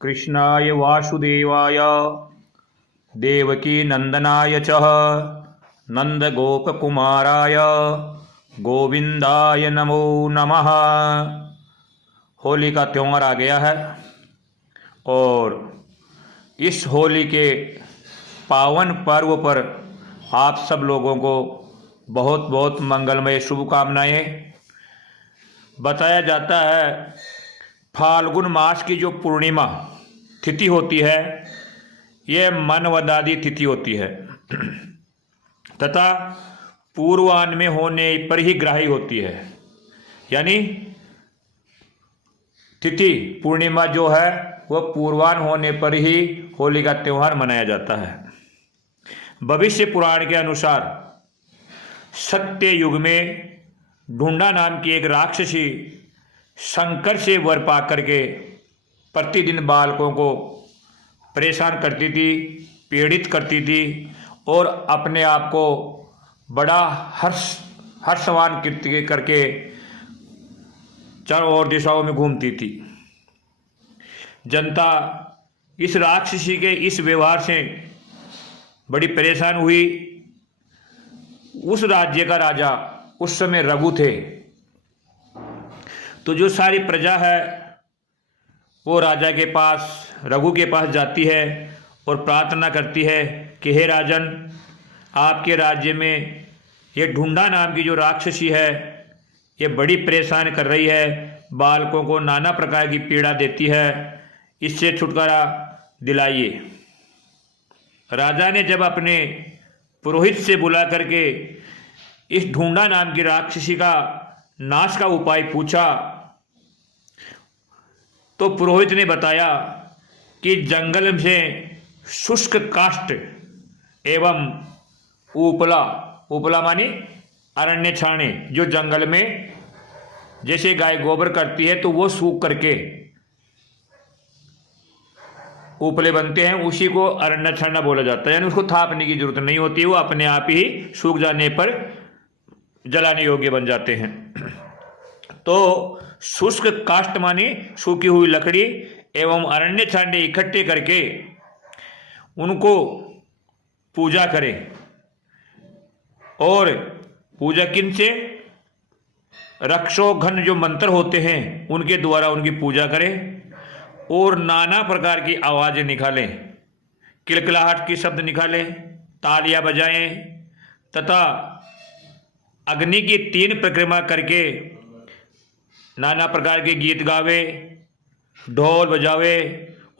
कृष्णाय वासुदेवाय देवकी नंदनाय च नंदगोपकुमाराय गोविंदाय नमो नमः। होली का त्यौहार आ गया है और इस होली के पावन पर्व पर आप सब लोगों को बहुत बहुत मंगलमय शुभकामनाएं। बताया जाता है फाल्गुन मास की जो पूर्णिमा तिथि होती है यह मनवदादी तिथि होती है तथा पूर्वाह्न में होने पर ही ग्राही होती है। यानी तिथि पूर्णिमा जो है वह पूर्वाह्न होने पर ही होली का त्यौहार मनाया जाता है। भविष्य पुराण के अनुसार सत्य युग में ढूंढा नाम की एक राक्षसी शंकर से वर पा करके प्रतिदिन बालकों को परेशान करती थी, पीड़ित करती थी और अपने आप को बड़ा हर्षवान करके चारों ओर दिशाओं में घूमती थी। जनता इस राक्षसी के इस व्यवहार से बड़ी परेशान हुई। उस राज्य का राजा उस समय रघु थे, तो जो सारी प्रजा है वो राजा के पास, रघु के पास जाती है और प्रार्थना करती है कि हे राजन, आपके राज्य में ये ढूंढा नाम की जो राक्षसी है ये बड़ी परेशान कर रही है, बालकों को नाना प्रकार की पीड़ा देती है, इससे छुटकारा दिलाइए। राजा ने जब अपने पुरोहित से बुला करके इस ढूंढा नाम की राक्षसी का नाश का उपाय पूछा तो पुरोहित ने बताया कि जंगल से शुष्क काष्ठ एवं उपला मानी अरण्य छाने, जो जंगल में जैसे गाय गोबर करती है तो वो सूख करके उपले बनते हैं, उसी को अरण्य छाना बोला जाता है। यानी उसको थापने की जरूरत नहीं होती, वो अपने आप ही सूख जाने पर जलाने योग्य बन जाते हैं। तो शुष्क काष्ठ मानी सूखी हुई लकड़ी एवं अरण्य छांडे इकट्ठे करके उनको पूजा करें। और पूजा किन से? रक्षोघन जो मंत्र होते हैं उनके द्वारा उनकी पूजा करें और नाना प्रकार की आवाज़ें निकालें, किलकिलाहट की शब्द निकालें, तालियां बजाएं तथा अग्नि की 3 परिक्रमा करके नाना प्रकार के गीत गावे, ढोल बजावे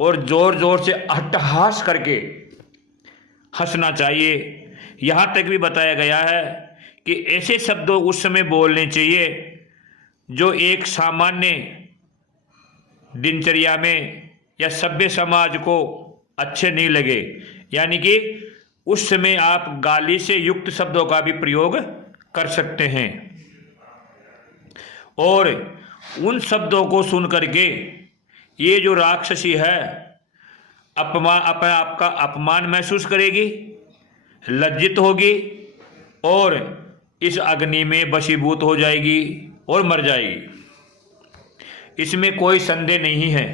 और जोर जोर से अट्टहास करके हंसना चाहिए। यहाँ तक भी बताया गया है कि ऐसे शब्द उस समय बोलने चाहिए जो एक सामान्य दिनचर्या में या सभ्य समाज को अच्छे नहीं लगे। यानी कि उस समय आप गाली से युक्त शब्दों का भी प्रयोग कर सकते हैं और उन शब्दों को सुन करके ये जो राक्षसी है अपने आप का अपमान महसूस करेगी, लज्जित होगी और इस अग्नि में वशीभूत हो जाएगी और मर जाएगी। इसमें कोई संदेह नहीं है।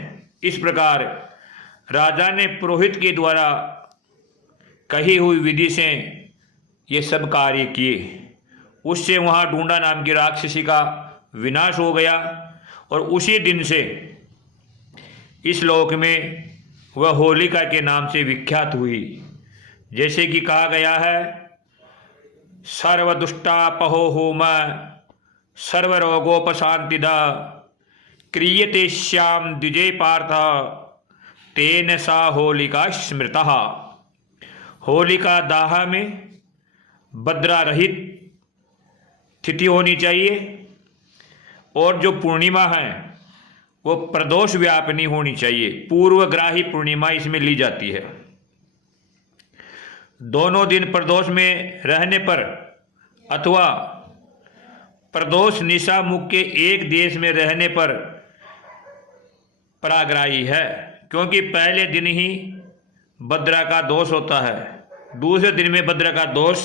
इस प्रकार राजा ने पुरोहित के द्वारा कही हुई विधि से ये सब कार्य किए। उससे वहाँ ढूंढा नाम की राक्षसी का विनाश हो गया और उसी दिन से इस लोक में वह होलिका के नाम से विख्यात हुई। जैसे कि कहा गया है, सर्वदुष्टापहो होम सर्वरोगोपशांतिदा क्रियते श्याम द्विजय पार्थ तेन सा होलिका स्मृता। होलिका दाह में बद्रा रहित तिथि होनी चाहिए और जो पूर्णिमा है वो प्रदोष व्यापिनी होनी चाहिए। पूर्वग्राही पूर्णिमा इसमें ली जाती है। दोनों दिन प्रदोष में रहने पर अथवा प्रदोष निशा मुख के एक देश में रहने पर पराग्राही है, क्योंकि पहले दिन ही भद्रा का दोष होता है, दूसरे दिन में भद्रा का दोष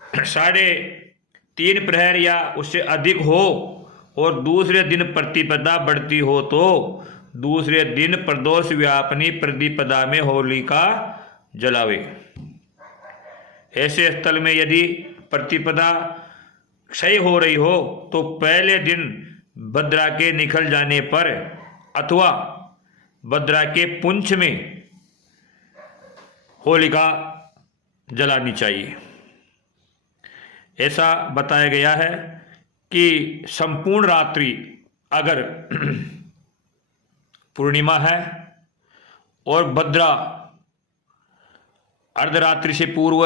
3.5 प्रहर या उससे अधिक हो और दूसरे दिन प्रतिपदा बढ़ती हो तो दूसरे दिन प्रदोष व्यापनी प्रतिपदा में होलिका जलावे। ऐसे स्थल में यदि प्रतिपदा क्षय हो रही हो तो पहले दिन भद्रा के निकल जाने पर अथवा भद्रा के पुंछ में होलिका जलानी चाहिए। ऐसा बताया गया है कि संपूर्ण रात्रि अगर पूर्णिमा है और भद्रा अर्धरात्रि से पूर्व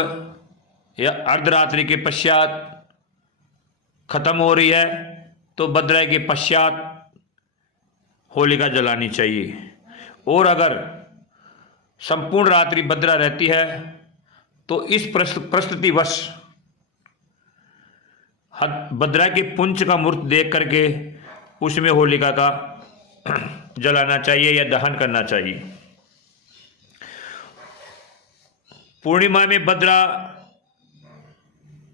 या अर्धरात्रि के पश्चात खत्म हो रही है तो भद्रा के पश्चात होलिका जलानी चाहिए। और अगर संपूर्ण रात्रि भद्रा रहती है तो इस परिस्थितिवश भद्रा के पुंछ का मूर्त देख करके उसमें होलिका का जलाना चाहिए या दहन करना चाहिए। पूर्णिमा में भद्रा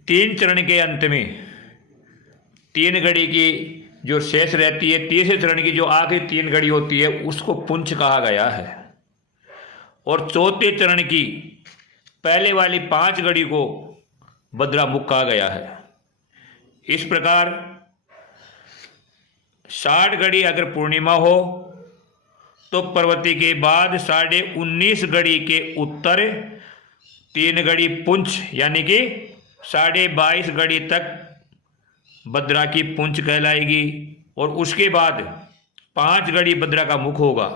3 चरण के अंत में 3 घड़ी की जो शेष रहती है, तीसरे चरण की जो आखिरी 3 घड़ी होती है उसको पुंछ कहा गया है। और चौथे चरण की पहले वाली 5 घड़ी को भद्रा मुख कहा गया है। इस प्रकार 60 घड़ी अगर पूर्णिमा हो तो पर्वती के बाद 19.5 घड़ी के उत्तर 3 घड़ी पुंछ यानी कि 22.5 घड़ी तक भद्रा की पुंछ कहलाएगी। और उसके बाद 5 घड़ी भद्रा का मुख होगा।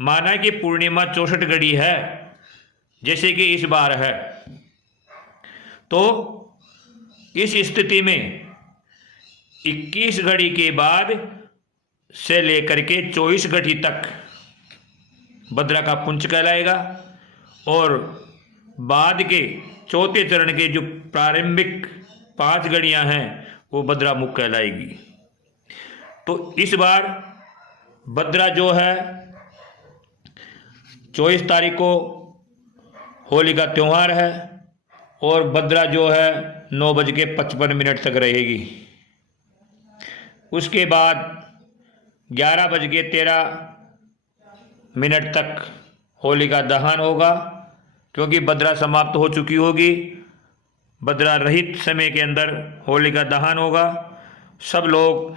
माना कि पूर्णिमा 64 घड़ी है जैसे कि इस बार है, तो इस स्थिति में 21 घड़ी के बाद से लेकर के 24 घड़ी तक भद्रा का पुंछ कहलाएगा। और बाद के चौथे चरण के जो प्रारंभिक 5 घड़ियां हैं वो भद्रा मुख कहलाएगी। तो इस बार भद्रा जो है 24 तारीख को होली का त्यौहार है और भद्रा जो है 9:55 तक रहेगी। उसके बाद 11:13 तक होली का दहन होगा, क्योंकि भद्रा समाप्त हो चुकी होगी। भद्रा रहित समय के अंदर होली का दहन होगा। सब लोग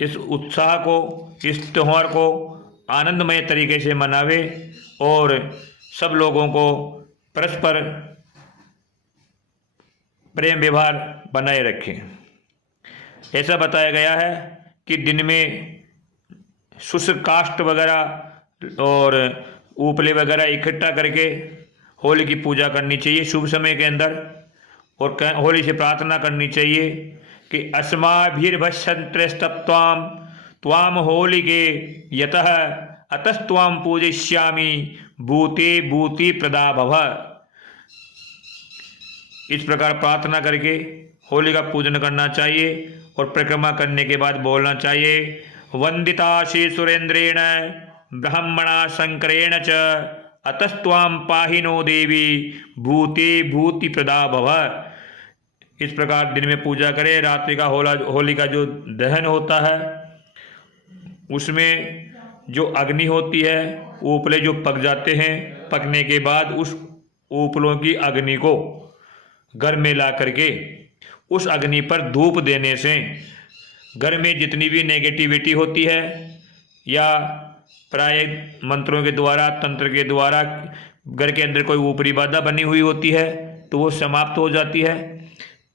इस उत्साह को, इस त्यौहार को आनंदमय तरीके से मनावे और सब लोगों को परस्पर प्रेम व्यवहार बनाए रखें। ऐसा बताया गया है कि दिन में शुष्क काष्ठ वगैरह और उपले वगैरह इकट्ठा करके होली की पूजा करनी चाहिए शुभ समय के अंदर। और होली से प्रार्थना करनी चाहिए कि अस्माभिर्भस्यन्त्रस्तप्त्वाम त्वाम होलिके यतः अतस्त्वाम पूजयिष्यामि भूते भूति प्रदा भव। इस प्रकार प्रार्थना करके होली का पूजन करना चाहिए और परिक्रमा करने के बाद बोलना चाहिए, वंदिता श्री सुरेंद्रेण ब्रह्मणा शंकरेण च अतस्त्वाम पाहिनो देवी भूते भूति प्रदा भव। इस प्रकार दिन में पूजा करें। रात्रि का होली का जो दहन होता है उसमें जो अग्नि होती है, उपले जो पक जाते हैं, पकने के बाद उस उपलों की अग्नि को घर में ला करके उस अग्नि पर धूप देने से घर में जितनी भी नेगेटिविटी होती है या प्राय मंत्रों के द्वारा, तंत्र के द्वारा घर के अंदर कोई ऊपरी बाधा बनी हुई होती है तो वो समाप्त हो जाती है।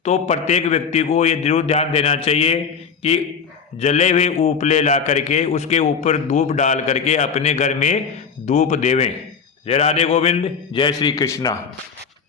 तो प्रत्येक व्यक्ति को ये जरूर ध्यान देना चाहिए कि जले हुए उपले ला करके उसके ऊपर धूप डाल करके अपने घर में धूप देवें। जय राधे गोविंद, जय श्री कृष्णा।